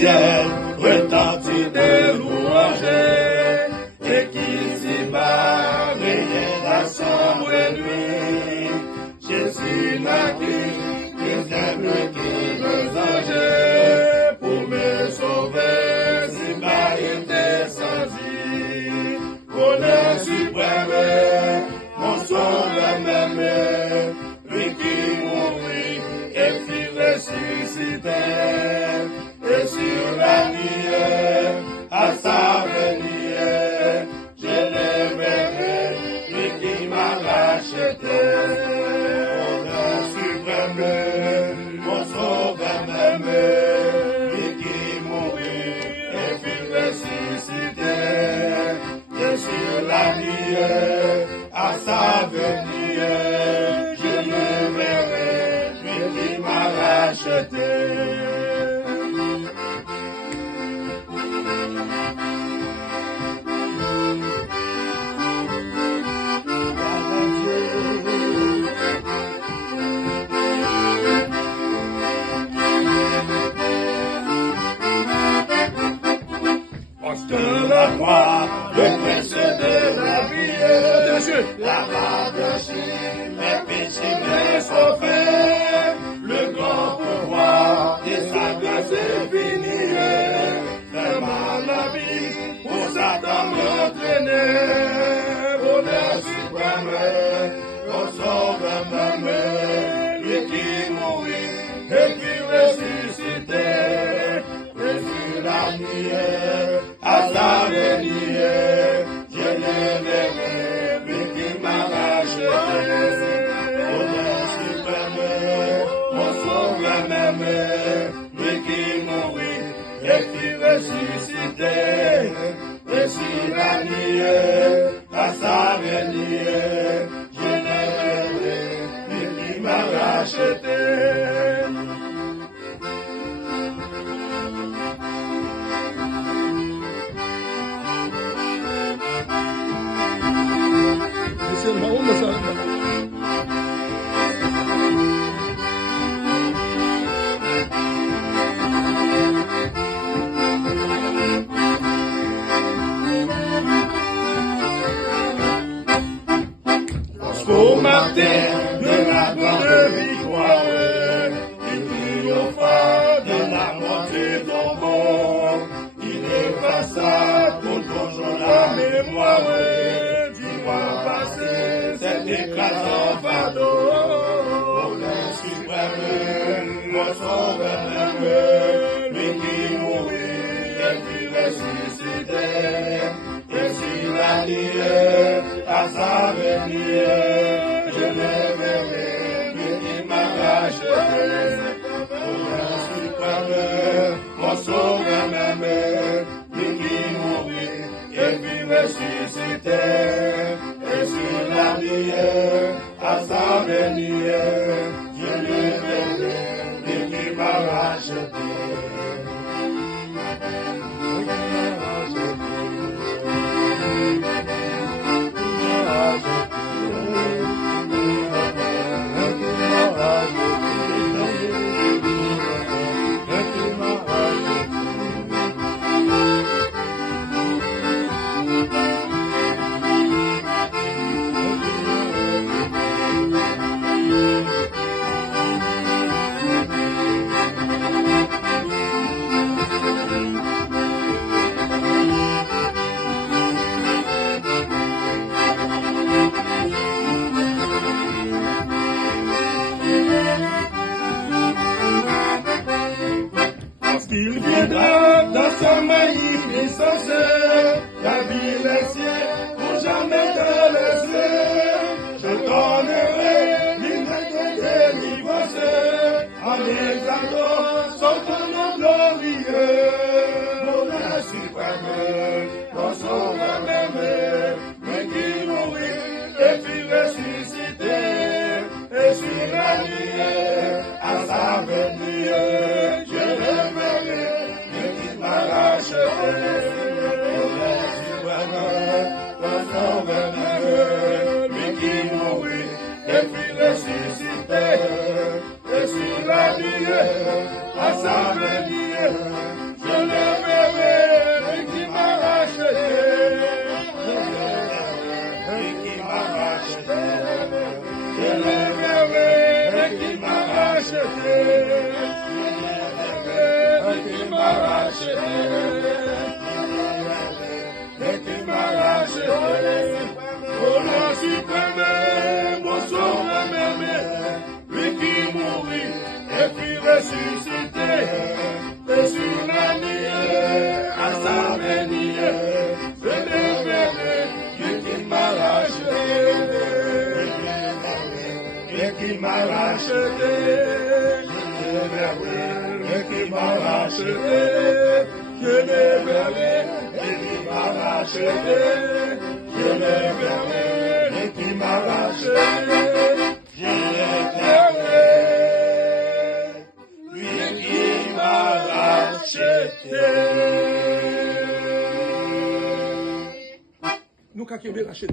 ciel retentit de louanger, et qui s'y bat rien la sombre nuit. Jésus naquit, deuxième qui me danger, pour me sauver, si bas il descendit. Honneur suprême, mon sauveur même, lui qui mourit et qui ressuscité, et sur la nuit, à sa venue, je le verrai, lui qui m'a racheté. Honneur suprême, mon sauveur même, lui qui mourit et qui ressuscité, et sur la nuit, à sa venue, je le verrai, lui qui m'a racheté. De la croix, le prince de la vie, la radochie, mes péchés, mes sauvés, le grand pouvoir de sa grâce infinie, vraiment la vie, pour Satan m'entraîner, honneur suprême, mon sauveur même, lui qui mourit et qui ressuscitait, et sur la nuit, à sa venue, je le verrai, lui qui m'a racheté. Honneur suprême, mon sauveur même, lui qui mourit et qui ressuscitait, et sur la nuit, à sa venue, je le verrai, lui qui m'a racheté. Au matin de la grande victoire, il triompha de la mort du tombeau. Il effaça pour toujours la mémoire du mois passé, cet écrasant fardeau. Honneur suprême, mon sauveur même, lui qui mourit et qui ressuscitait, et sur la nuit, à sa venue, je le verrai, lui qui m'a racheté. Honneur suprême, mon sauveur même, lui qui mourit et qui ressuscitait, et sur la nuit, à sa venue, je le verrai, lui qui m'a racheté. Il viendra dans sa magnificence, la vie les cieux, pour jamais te laisser. Je donnerai l'immense délivrance, en exaltant son nom glorieux. Honneur suprême, mon sauveur même, mais qui mourit et puis ressuscité, et sur la nuit, à sa venue, je le verrai, lui qui m'a racheté. Honneur suprême, mon sauveur même, lui qui mourit et puis ressuscité, et sur la nuit, à sa venue, je ressuscité, et sur la ligne, à sa venue, je l'ai verrai, Dieu qui m'a racheté, Dieu qui m'a racheté, Dieu qui m'a racheté, je l'ai verrai, Dieu qui m'a racheté, je l'ai verrai, Dieu qui m'a racheté, je l'ai verrai, lui qui m'a racheté. Nous, quand il racheté.